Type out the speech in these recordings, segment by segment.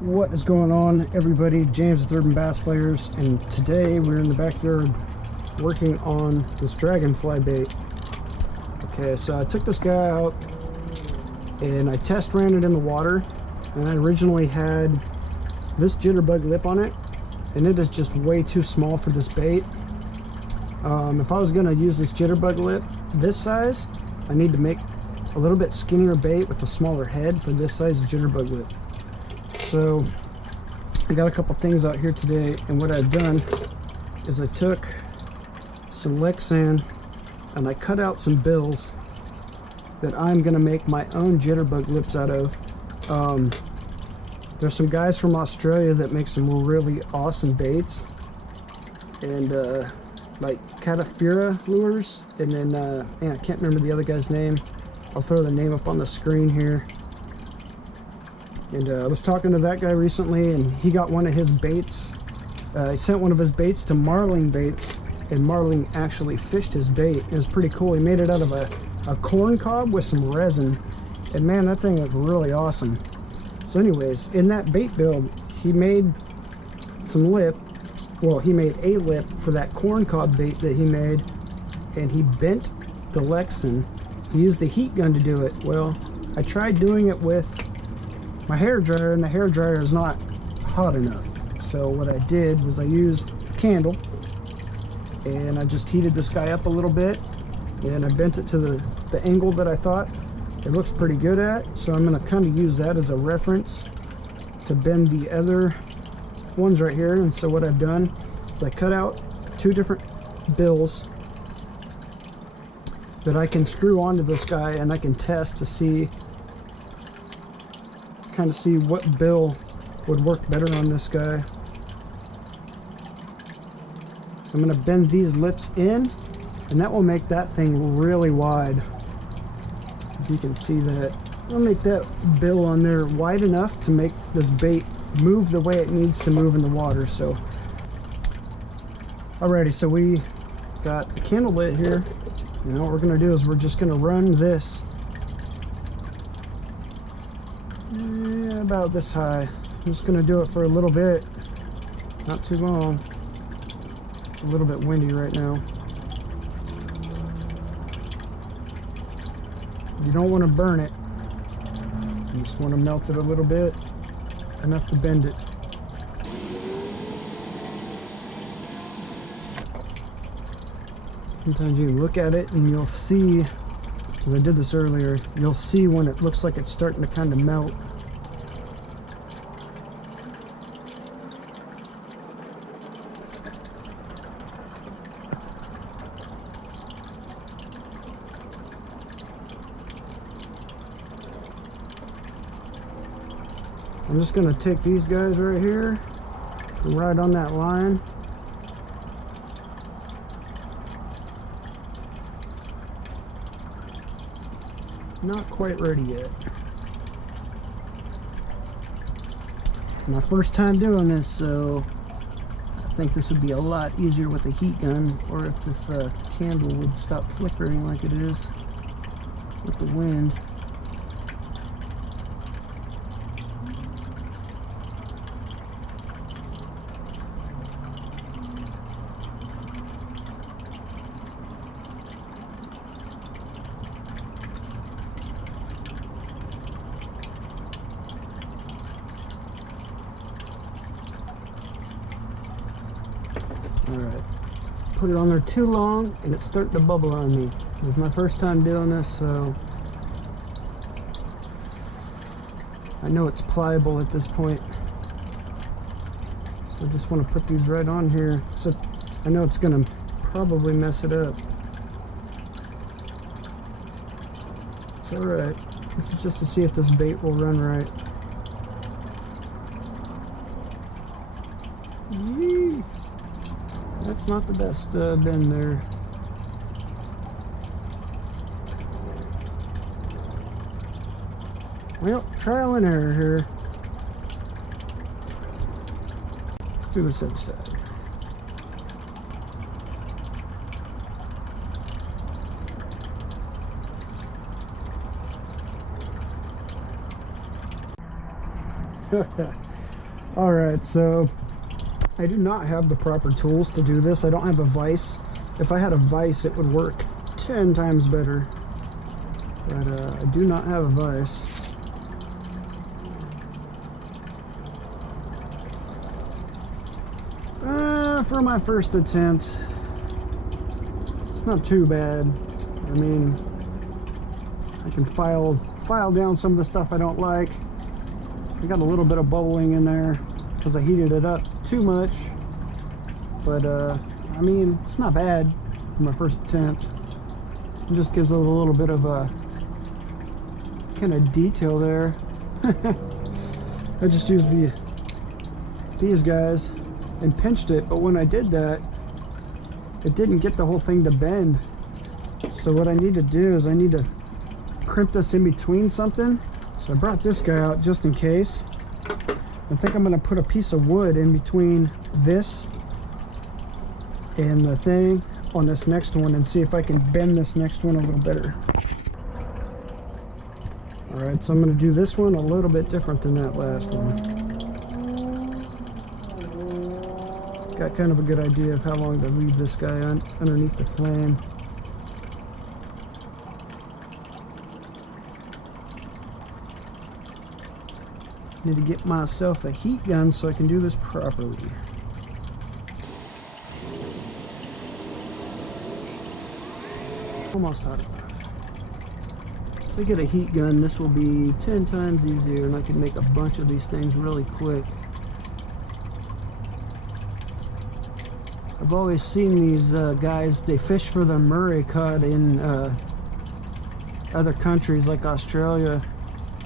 What is going on, everybody? James with Urban Bass Layers, and today we're in the backyard working on this dragonfly bait. Okay, so I took this guy out and I test ran it in the water, and I originally had this jitterbug lip on it, and it is just way too small for this bait. If I was going to use this jitterbug lip this size, I need to make a little bit skinnier bait with a smaller head for this size jitterbug lip. So I got a couple things out here today, and what I've done is I took some Lexan and I cut out some bills that I'm gonna make my own jitterbug lips out of. There's some guys from Australia that make some really awesome baits, and like Cataphyra lures, and then man, I can't remember the other guy's name. I'll throw the name up on the screen here. And I was talking to that guy recently, and he got one of his baits. He sent one of his baits to Marling Baits, and Marling actually fished his bait. It was pretty cool. He made it out of a corn cob with some resin, and man, that thing was really awesome. So anyways, in that bait build, he made some lip. Well, he made a lip for that corn cob bait that he made, and he bent the Lexan. He used the heat gun to do it. Well, I tried doing it with my hair dryer, and the hair dryer is not hot enough. So what I did was I used a candle, and I just heated this guy up a little bit, and I bent it to the angle that I thought it looks pretty good at. So I'm going to kind of use that as a reference to bend the other ones right here. And so what I've done is I cut out two different bills that I can screw onto this guy, and I can test to see what bill would work better on this guy. So I'm going to bend these lips in, and that will make that thing really wide. If you can see that, I'll make that bill on there wide enough to make this bait move the way it needs to move in the water. So alrighty, so we got the candle lit here, and what we're going to do is we're just going to run this about this high. I'm just going to do it for a little bit, not too long. It's a little bit windy right now. You don't want to burn it, you just want to melt it a little bit, enough to bend it. Sometimes you can look at it and you'll see, because I did this earlier, you'll see when it looks like it's starting to kind of melt. I'm just going to take these guys right here and ride on that line. Not quite ready yet. My first time doing this, so I think this would be a lot easier with a heat gun, or if this candle would stop flickering like it is with the wind. Alright, put it on there too long and it's starting to bubble on me. This is my first time doing this, so I know it's pliable at this point. So I just want to put these right on here. So I know it's going to probably mess it up. It's alright. This is just to see if this bait will run right. Yee! That's not the best bend there. Well, trial and error here. Let's do this other side. Alright, so I do not have the proper tools to do this. I don't have a vise. If I had a vise, it would work 10 times better. But I do not have a vise. For my first attempt, it's not too bad. I mean, I can file down some of the stuff I don't like. I got a little bit of bubbling in there because I heated it up too much, but I mean, it's not bad for my first attempt. It just gives it a little bit of a kind of detail there. I just used these guys and pinched it, but when I did that, it didn't get the whole thing to bend. So what I need to do is I need to crimp this in between something. So I brought this guy out just in case. I think I'm going to put a piece of wood in between this and the thing on this next one and see if I can bend this next one a little better. Alright, so I'm going to do this one a little bit different than that last one. Got kind of a good idea of how long to leave this guy underneath the flame. Need to get myself a heat gun so I can do this properly. Almost hot enough. If I get a heat gun, this will be 10 times easier and I can make a bunch of these things really quick. I've always seen these guys, they fish for the Murray cod in other countries like Australia.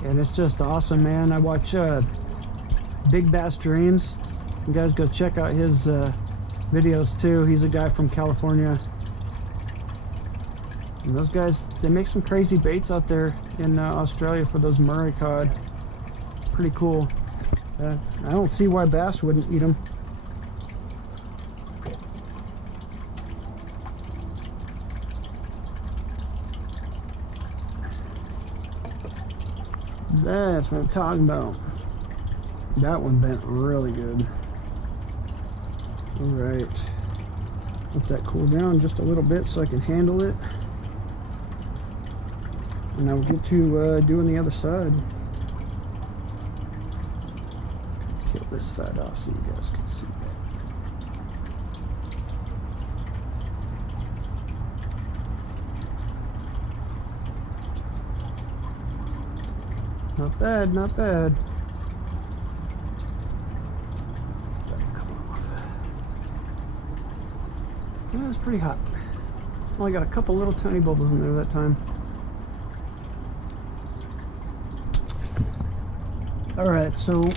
And it's just awesome, man. I watch Big Bass Dreams. You guys go check out his videos too. He's a guy from California. And those guys, they make some crazy baits out there in Australia for those Murray cod. Pretty cool. I don't see why bass wouldn't eat them. That's what I'm talking about. That one bent really good. Alright. Let that cool down just a little bit so I can handle it. And I'll get to doing the other side. Peel this side off so you guys can see that. Not bad, not bad. Yeah, it's pretty hot. Only got a couple little tiny bubbles in there that time. Alright, so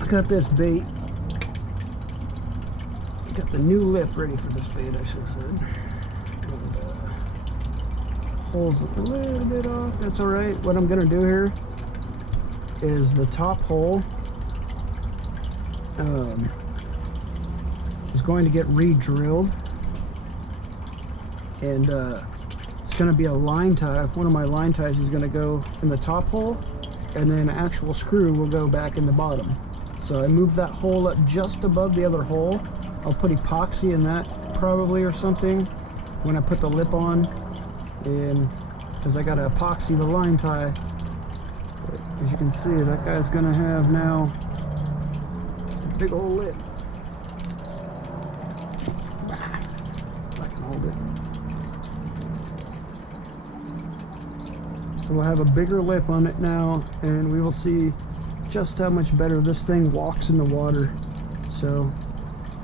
I got this bait. Got the new lip ready for this bait, I should have said. Holes a little bit off, that's alright. What I'm gonna do here is the top hole is going to get re-drilled, and it's going to be a line tie. One of my line ties is going to go in the top hole, and then an actual screw will go back in the bottom. So I moved that hole up just above the other hole. I'll put epoxy in that probably or something when I put the lip on, and because I got to epoxy the line tie. But as you can see, that guy's gonna have now a big old lip. I can hold it. So we'll have a bigger lip on it now, and we will see just how much better this thing walks in the water. So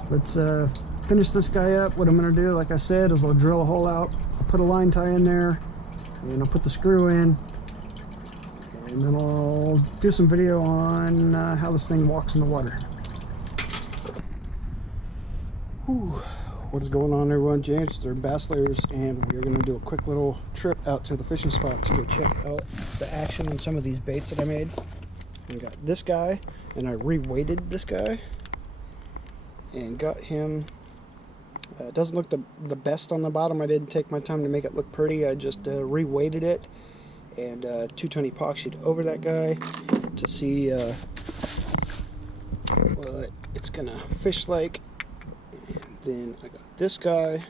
let's finish this guy up. What I'm gonna do, like I said, is I'll drill a hole out, I'll put a line tie in there, and I'll put the screw in, and then I'll do some video on how this thing walks in the water. Whew. What is going on, everyone? James, they're Bass Layers, and we're going to do a quick little trip out to the fishing spot to go check out the action on some of these baits that I made. I got this guy, and I re-weighted this guy and got him. It doesn't look the best on the bottom. I didn't take my time to make it look pretty. I just re-weighted it and 220 epoxied over that guy to see what it's gonna fish like. And then I got this guy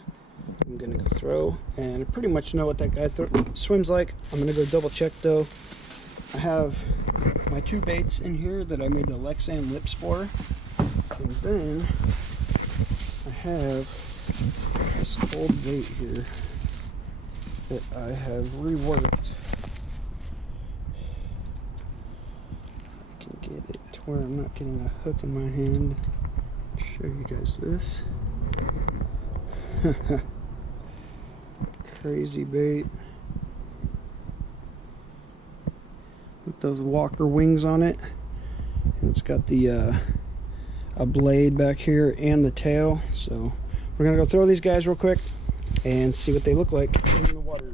I'm gonna go throw, and I pretty much know what that guy swims like. I'm gonna go double check though. I have my two baits in here that I made the Lexan lips for, and then I have this old bait here that I have reworked. I can get it to where I'm not getting a hook in my hand. I'll show you guys this. Crazy bait with those Walker wings on it, and it's got the a blade back here and the tail. So we're gonna go throw these guys real quick and see what they look like in the water.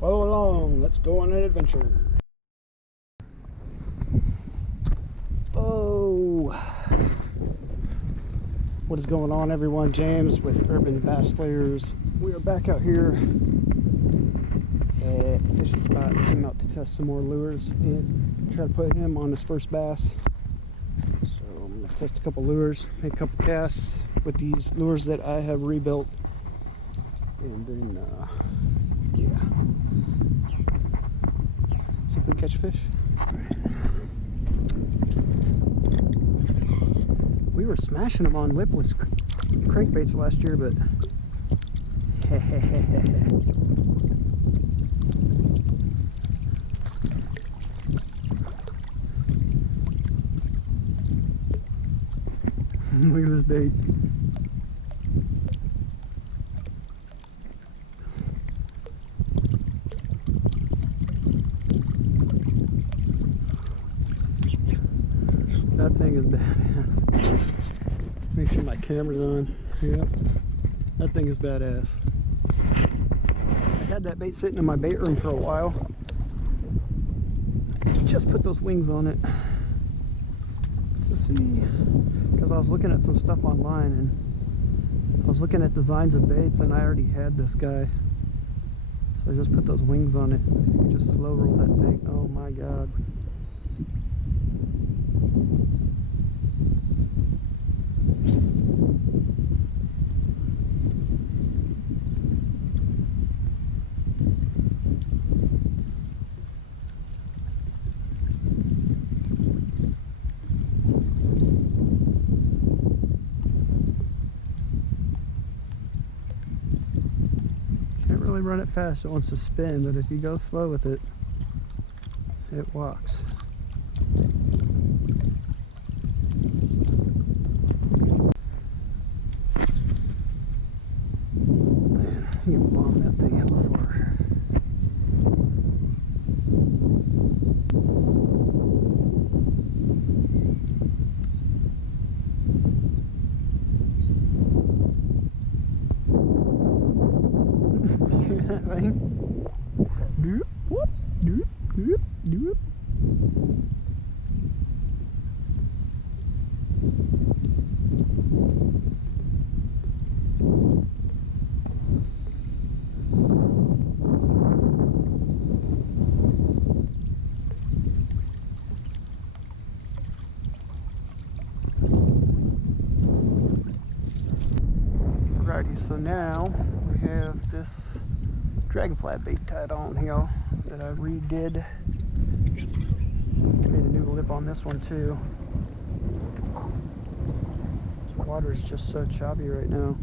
Follow along, let's go on an adventure. Oh, what is going on, everyone? James with Urban Bass Layers. We are back out here at the fishing spot. Came out to test some more lures and try to put him on his first bass. So I'm gonna test a couple lures, make a couple casts with these lures that I have rebuilt, and then yeah, see if we can catch fish. We were smashing them on whipless crankbaits last year, but look at this bait. That thing is badass. Make sure my camera's on. Yep. That thing is badass. I had that bait sitting in my bait room for a while. Just put those wings on it to see, because I was looking at some stuff online and I was looking at designs of baits, and I already had this guy. So I just put those wings on it. You just slow roll that thing. Oh my god. Can't really run it fast, it wants to spin, but if you go slow with it, it walks. You can bomb that thing out before. You hear that thing? Doop, whoop, doop, doop, doop. Alrighty, so now we have this dragonfly bait tied on here that I redid. Made a new lip on this one too. The water is just so choppy right now.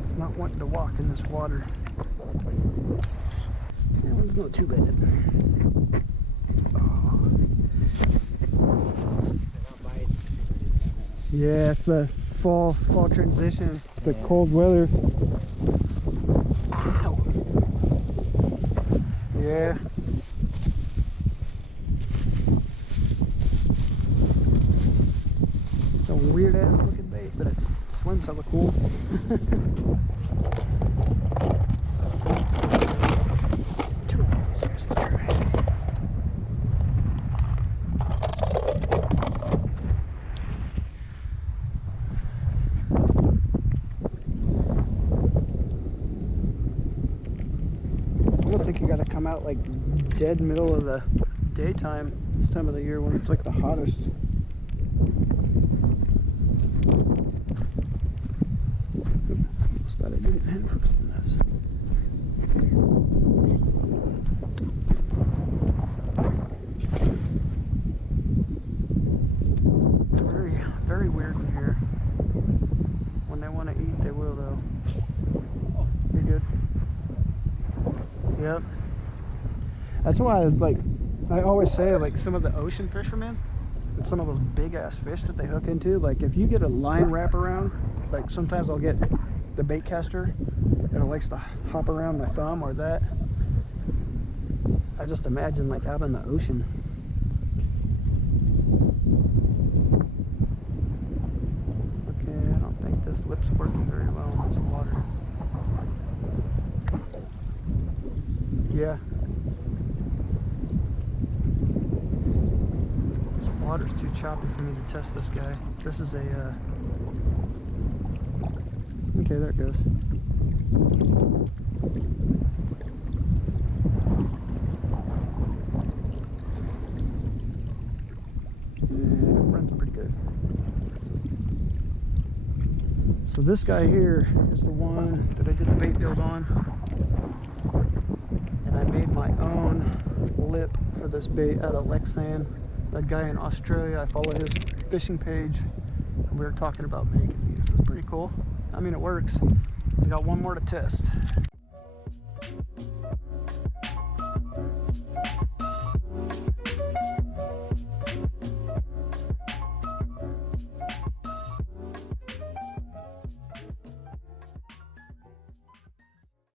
It's not wanting to walk in this water. That one's not too bad. Yeah, it's a fall transition. The cold weather. Ow. Yeah. weird ass looking bait, but it swims hella cool. I almost think you got to come out like dead middle of the daytime this time of the year when it's like the hottest. Almost thought I didn't hand focus on this. Very, very weird in here. When they want to eat, they will though. You're good. Yep. That's why I always say, like, some of the ocean fishermen and some of those big ass fish that they hook into, like if you get a line wrap around, like sometimes I'll get the bait caster and it likes to hop around my thumb or that. I just imagine like out in the ocean. Okay, I don't think this lip's working very well in this water. Yeah. This water's too choppy for me to test this guy. This is a, okay, there it goes. It runs pretty good. So this guy here is the one that I did the bait build on. I made my own lip for this bait out of Lexan. That guy in Australia, I follow his fishing page, and we were talking about making these. It's pretty cool. I mean, it works. We got one more to test.